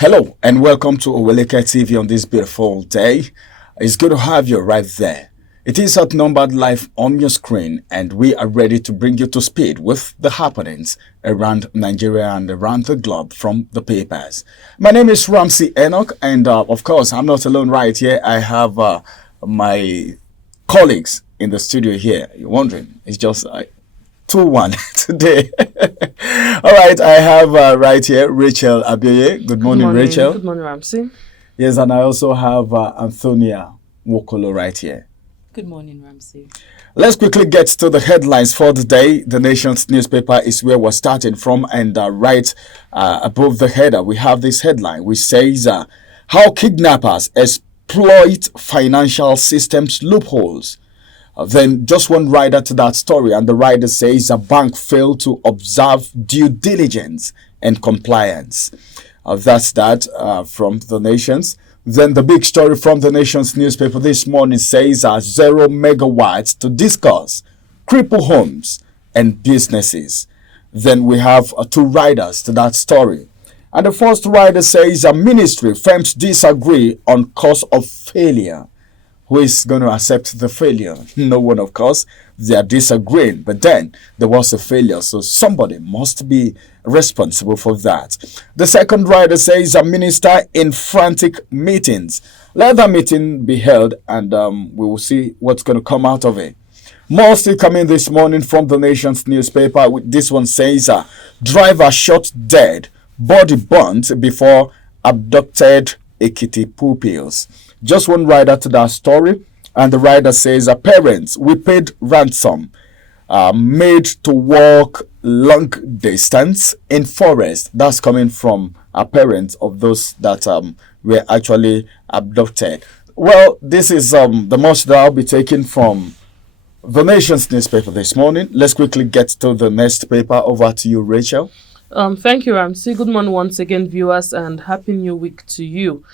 Hello and welcome to Oweleketv on this beautiful day. It's good to have you right there. It is outnumbered live on your screen and we are ready to bring you to speed with the happenings around Nigeria and around the globe from the papers. My name is Ramsey Enoch and of course I'm not alone right here. I have my colleagues in the studio here. You're wondering, it's just 2-1 today. All right, I have right here Rachel Abioye. Good morning, Rachel. Good morning, Ramsey. Yes, and I also have Antonia Wokolo right here. Good morning, Ramsey. Let's quickly get to the headlines for the day. The Nation's newspaper is where we're starting from, and right above the header, we have this headline which says, How Kidnappers Exploit Financial Systems Loopholes. Then just one rider to that story, and the rider says a bank failed to observe due diligence and compliance. That's that from the Nation's. Then the big story from the Nation's newspaper this morning says 0 megawatts to discuss cripple homes and businesses. Then we have 2 riders to that story. And the first rider says a ministry firms disagree on cause of failure. Who is going to accept the failure? No one, of course. They are disagreeing, but then there was a failure, so somebody must be responsible for that. The second rider says a minister in frantic meetings. Let that meeting be held, and we will see what's going to come out of it. More still coming this morning from the Nation's newspaper. This one says driver shot dead, body burnt before abducted Ekiti pupils. Just one rider to that story, and the rider says, parents, we paid ransom, made to walk long distance in forest. That's coming from parents of those that were actually abducted. Well, this is the much that I'll be taking from the Nation's newspaper this morning. Let's quickly get to the next paper. Over to you, Rachel. Thank you, Ramsey. Good morning once again, viewers, and happy new week to you.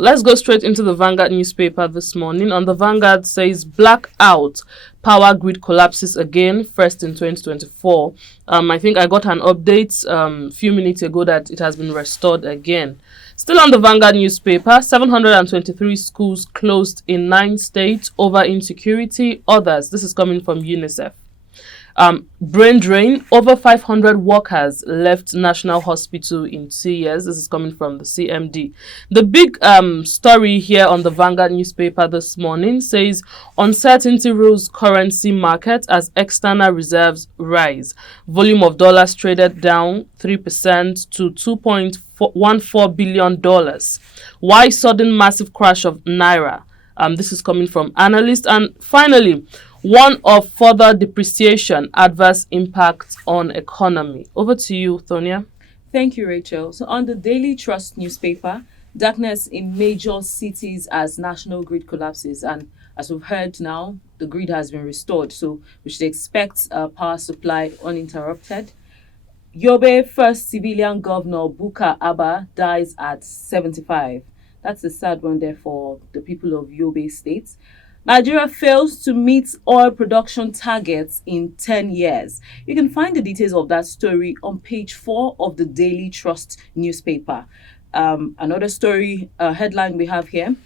Let's go straight into the Vanguard newspaper this morning. On the Vanguard says blackout, power grid collapses again, first in 2024. I think I got an update a few minutes ago that it has been restored again. Still on the Vanguard newspaper, 723 schools closed in 9 states over insecurity. Others, this is coming from UNICEF. Brain drain, over 500 workers left National Hospital in 2 years. This is coming from the CMD. The big story here on the Vanguard newspaper this morning says uncertainty rules currency market as external reserves rise. Volume of dollars traded down 3% to $2.14 billion. Why sudden massive crash of Naira? This is coming from analysts. And finally, one of further depreciation, adverse impact on economy. Over to you, Thonia. Thank you, Rachel. So on the Daily Trust newspaper, darkness in major cities as national grid collapses. And as we've heard now, the grid has been restored. So we should expect power supply uninterrupted. Yobe first civilian governor, Buka Abba, dies at 75. That's a sad one there for the people of Yobe State. Nigeria fails to meet oil production targets in 10 years. You can find the details of that story on page 4 of the Daily Trust newspaper. Another story, headline we have here.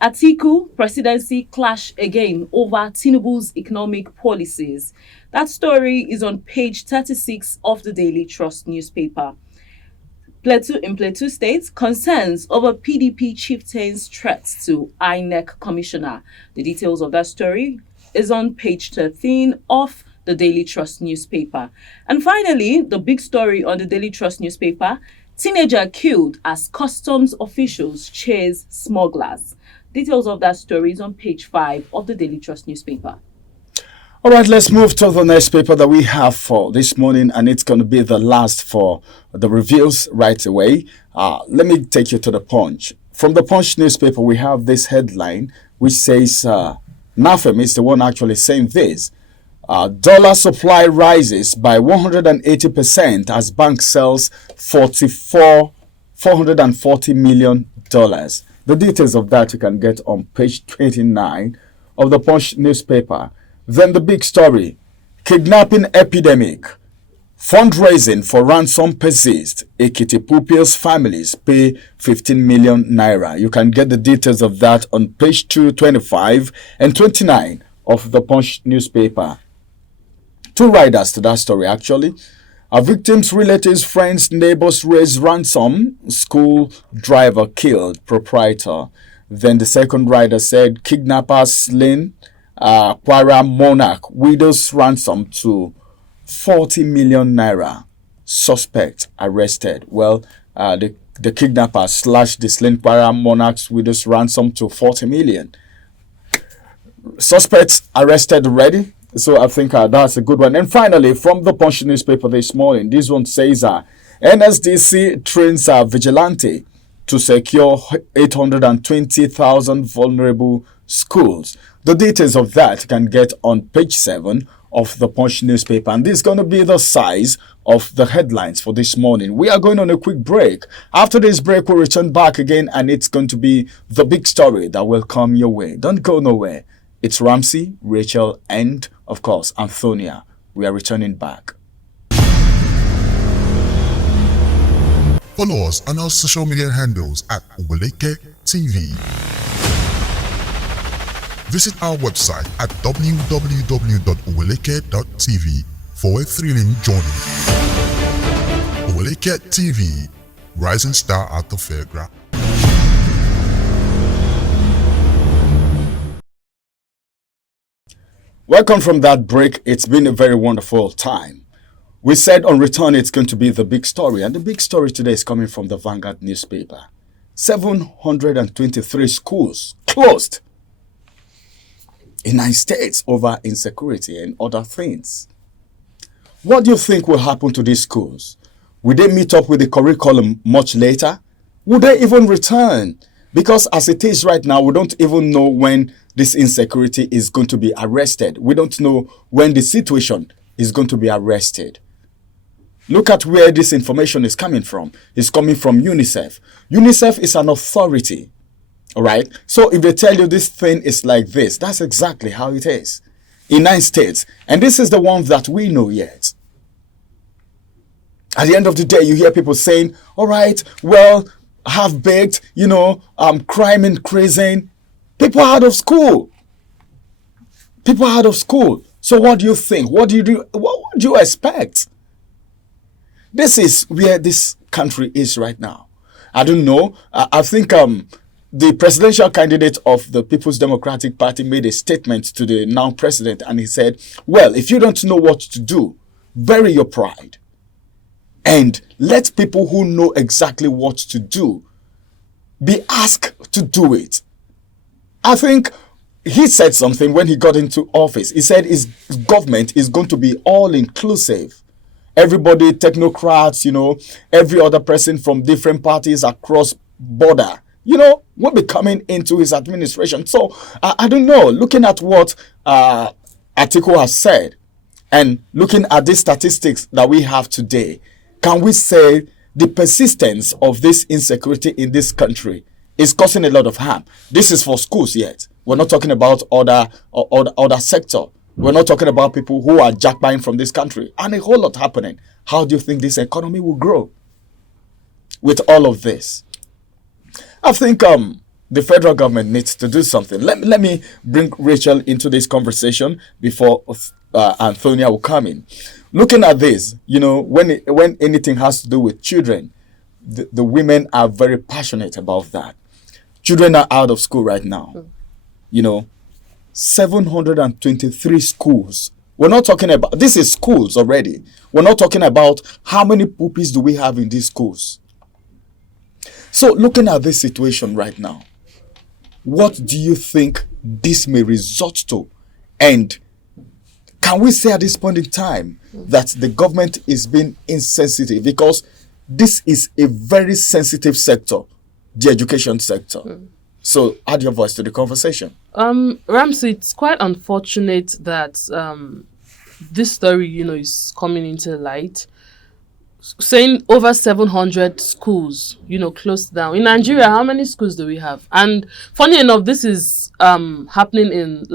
Atiku, Presidency clash again over Tinubu's economic policies. That story is on page 36 of the Daily Trust newspaper. In Plateau State, concerns over PDP chieftain's threats to INEC commissioner. The details of that story is on page 13 of the Daily Trust newspaper. And finally, the big story on the Daily Trust newspaper, teenager killed as customs officials chase smugglers. Details of that story is on page 5 of the Daily Trust newspaper. All right, let's move to the next paper that we have for this morning, and it's going to be the last for the reviews right away. Let me take you to the Punch. From the Punch newspaper, we have this headline which says, NAFEM is the one actually saying this. Dollar supply rises by 180% as bank sells $440 million. The details of that you can get on page 29 of the Punch newspaper. Then the big story, kidnapping epidemic. Fundraising for ransom persists. Ekiti pupils families pay 15 million naira. You can get the details of that on page 225 and 29 of the Punch newspaper. Two riders to that story, actually. A victim's relatives, friends, neighbors raise ransom. School driver killed, proprietor. Then the second rider said kidnappers slain. Kwara monarch widows ransom to 40 million naira. Suspect arrested. Well, the kidnappers slashed the slain Kwara monarch's widow's ransom to 40 million. Suspects arrested already. So I think that's a good one. And finally, from the Punch newspaper this morning, this one says NSDC trains vigilante to secure 820,000 vulnerable schools. The details of that you can get on page 7 of the Punch newspaper. And this is going to be the size of the headlines for this morning. We are going on a quick break. After this break, we'll return back again, and it's going to be the big story that will come your way. Don't go nowhere. It's Ramsey, Rachel, and, of course, Antonia. We are returning back. Follow us on our social media handles at Oweleketv. Visit our website at www.oweleket.tv for a thrilling journey. Oweleketv, rising star at the fairground. Welcome from that break. It's been a very wonderful time. We said on return it's going to be the big story, and the big story today is coming from the Vanguard newspaper. 723 schools closed in 9 states over insecurity and other things. What do you think will happen to these schools? Will they meet up with the curriculum much later? Will they even return? Because as it is right now, we don't even know when this insecurity is going to be arrested. We don't know when the situation is going to be arrested. Look at where this information is coming from. It's coming from UNICEF. UNICEF is an authority. All right. So if they tell you this thing is like this, that's exactly how it is in 9 states. And this is the one that we know yet. At the end of the day, you hear people saying, all right, well, half-baked, crime increasing. People are out of school. People are out of school. So what do you think? What do you do? What would you expect? This is where this country is right now. I don't know. I think the presidential candidate of the People's Democratic Party made a statement to the now president, and he said, well, if you don't know what to do, bury your pride and let people who know exactly what to do be asked to do it. I think he said something when he got into office. He said his government is going to be all-inclusive. Everybody, technocrats, every other person from different parties across border, will be coming into his administration. So, I don't know, looking at what Atiku has said and looking at the statistics that we have today, can we say the persistence of this insecurity in this country is causing a lot of harm? This is for schools yet. We're not talking about other sector. We're not talking about people who are jackpotting from this country. And a whole lot happening. How do you think this economy will grow with all of this? I think the federal government needs to do something. Let me bring Rachel into this conversation before Antonia will come in. Looking at this, when anything has to do with children, the women are very passionate about that. Children are out of school right now. 723 schools. We're not talking about, this is schools already. We're not talking about how many pupils do we have in these schools. So looking at this situation right now, what do you think this may result to? And can we say at this point in time that the government is being insensitive? Because this is a very sensitive sector, the education sector. So add your voice to the conversation. Ramsey, it's quite unfortunate that this story, is coming into light. Saying over 700 schools, closed down. In Nigeria, how many schools do we have? And funny enough, this is happening in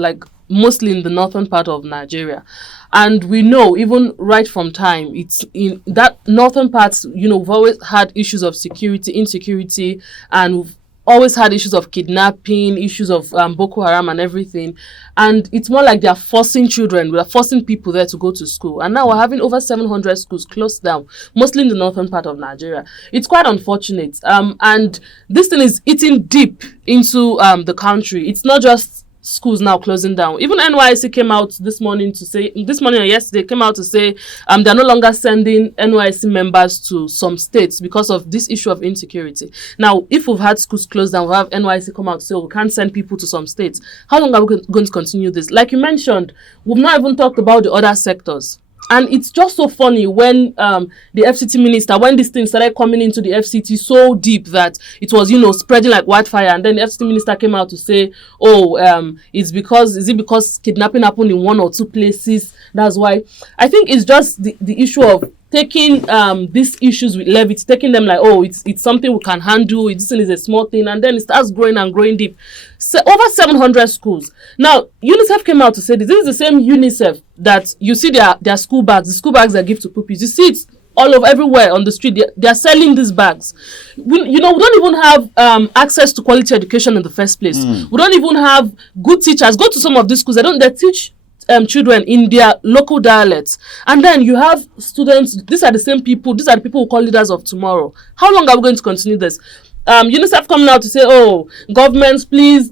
mostly in the northern part of Nigeria. And we know, even right from time, it's in that northern parts, we've always had issues of security, insecurity, and we've always had issues of kidnapping, issues of Boko Haram and everything. And it's more like they're forcing children, we're forcing people there to go to school. And now we're having over 700 schools closed down, mostly in the northern part of Nigeria. It's quite unfortunate. And this thing is eating deep into the country. It's not just schools now closing down. Even NYSC came out this morning or yesterday, came out to say they're no longer sending NYSC members to some states because of this issue of insecurity. Now, if we've had schools closed down, we'll have NYSC come out to say, we can't send people to some states. How long are we going to continue this? Like you mentioned, we've not even talked about the other sectors. And it's just so funny when the FCT minister, when this thing started coming into the FCT so deep that it was, spreading like wildfire. And then the FCT minister came out to say, is it because kidnapping happened in one or two places? That's why. I think it's just the issue of taking these issues with levy, taking them like, it's something we can handle, this thing is a small thing, and then it starts growing and growing deep. So, over 700 schools. Now, UNICEF came out to say this is the same UNICEF that you see their school bags, the school bags they give to pupils. You see it all over everywhere on the street. They're selling these bags. We don't even have access to quality education in the first place. We don't even have good teachers. Go to some of these schools, they teach children in their local dialects, and then you have students. These are the same people. These are the people who call leaders of tomorrow. How long are we going to continue this? UNICEF coming out to say, governments, please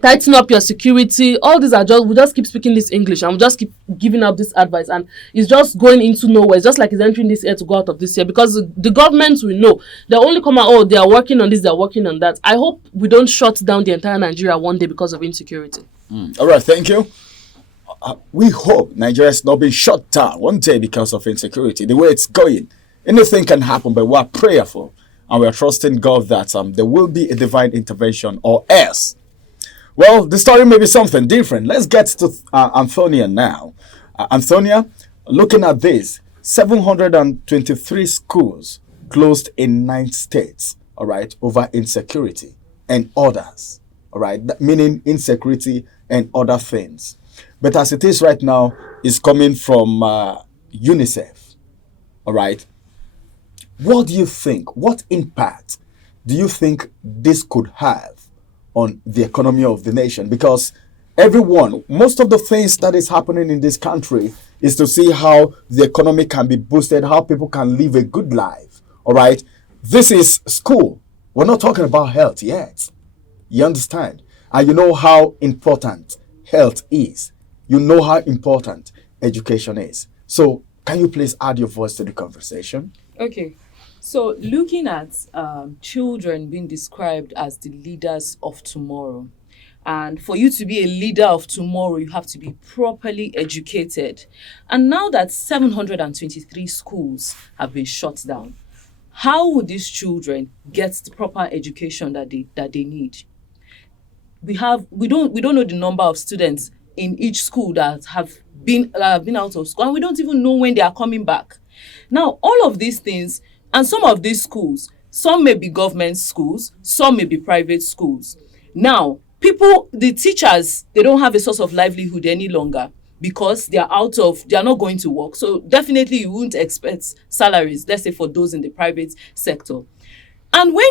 tighten up your security. All these are we just keep speaking this English, and we just keep giving out this advice, and it's just going into nowhere. It's just like it's entering this year to go out of this year, because the governments we know, they only come out, they are working on this, they are working on that. I hope we don't shut down the entire Nigeria one day because of insecurity. All right, thank you. We hope Nigeria is not being shut down one day because of insecurity. The way it's going, anything can happen, but we're prayerful and we're trusting God that there will be a divine intervention or else. Well, the story may be something different. Let's get to Antonia now. Antonia, looking at this, 723 schools closed in 9 states, all right, over insecurity and others, all right, that meaning insecurity and other things. But as it is right now, it's coming from UNICEF. All right. What do you think? What impact do you think this could have on the economy of the nation? Because most of the things that is happening in this country is to see how the economy can be boosted, how people can live a good life. All right. This is school. We're not talking about health yet. You understand? And you know how important health is. You know how important education is. So can you please add your voice to the conversation? Okay. So looking at children being described as the leaders of tomorrow. And for you to be a leader of tomorrow, you have to be properly educated. And now that 723 schools have been shut down, how would these children get the proper education that they need? We don't know the number of students in each school that have been out of school, and we don't even know when they are coming back. Now, all of these things, and some of these schools, some may be government schools, some may be private schools. Now, the teachers, they don't have a source of livelihood any longer because they are not going to work. So definitely you wouldn't expect salaries, let's say for those in the private sector. And when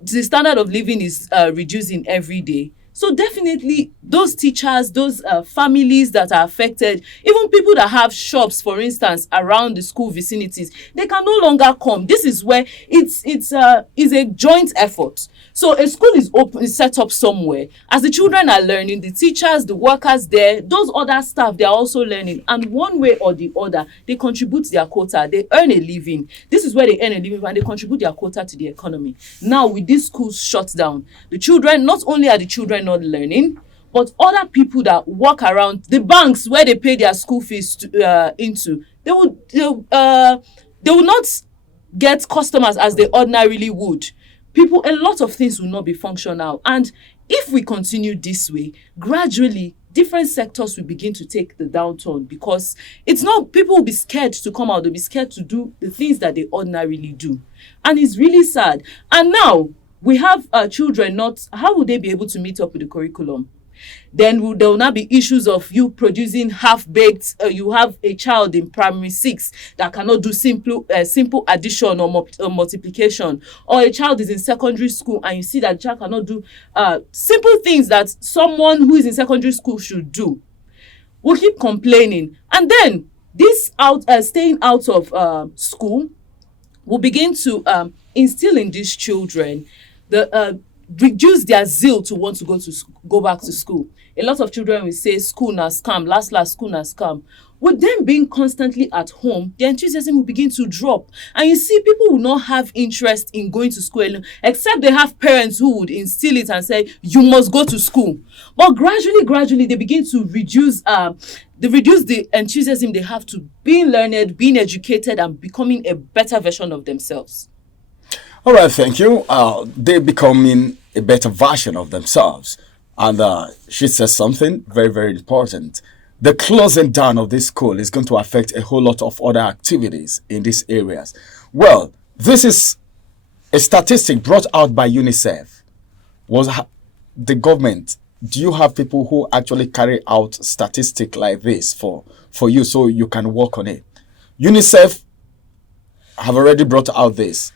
the standard of living is reducing every day, so definitely those teachers, those families that are affected, even people that have shops, for instance, around the school vicinities, they can no longer come. This is where it's a joint effort. So a school is set up somewhere. As the children are learning, the teachers, the workers there, those other staff, they are also learning. And one way or the other, they contribute their quota. They earn a living. This is where they earn a living, and they contribute their quota to the economy. Now, with these schools shut down, the children, not only are the children not learning, but other people that walk around the banks where they pay their school fees into, they will not get customers as they ordinarily would. A lot of things will not be functional. And if we continue this way, gradually, different sectors will begin to take the downturn, because people will be scared to come out. They'll be scared to do the things that they ordinarily do. And it's really sad. And now we have children how would they be able to meet up with the curriculum? Then there will not be issues of you producing half-baked. You have a child in primary 6 that cannot do simple addition or multiplication, or a child is in secondary school and you see that child cannot do simple things that someone who is in secondary school should do. We'll keep complaining, and then this staying out of school will begin to instill in these children reduce their zeal to want to go back to school. A lot of children will say school na scam, last school na scam. With them being constantly at home, their enthusiasm will begin to drop. And you see, people will not have interest in going to school, except they have parents who would instill it and say, you must go to school. But gradually, they begin to reduce the enthusiasm they have to being learned, being educated, and becoming a better version of themselves. All right, thank you. They're becoming a better version of themselves. And she says something very, very important. The closing down of this school is going to affect a whole lot of other activities in these areas. Well, this is a statistic brought out by UNICEF. Was the government, do you have people who actually carry out statistics like this for you so you can work on it? UNICEF have already brought out this.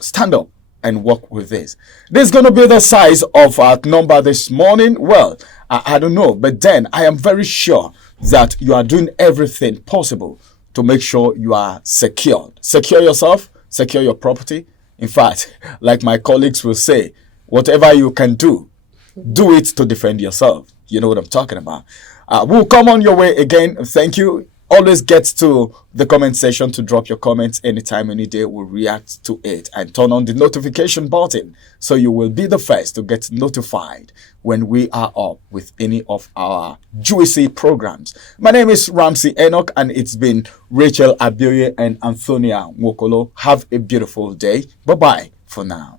Stand up and work with this. This is going to be the size of our number this morning. Well, I don't know, but then I am very sure that you are doing everything possible to make sure you are secured. Secure yourself, secure your property. In fact, like my colleagues will say, whatever you can do it to defend yourself. You know what I'm talking about. We'll come on your way again. Thank you. Always get to the comment section to drop your comments anytime, any day. We'll react to it and turn on the notification button so you will be the first to get notified when we are up with any of our juicy programs. My name is Ramsey Enoch, and it's been Rachel Abioye and Antonia Mwokolo. Have a beautiful day. Bye-bye for now.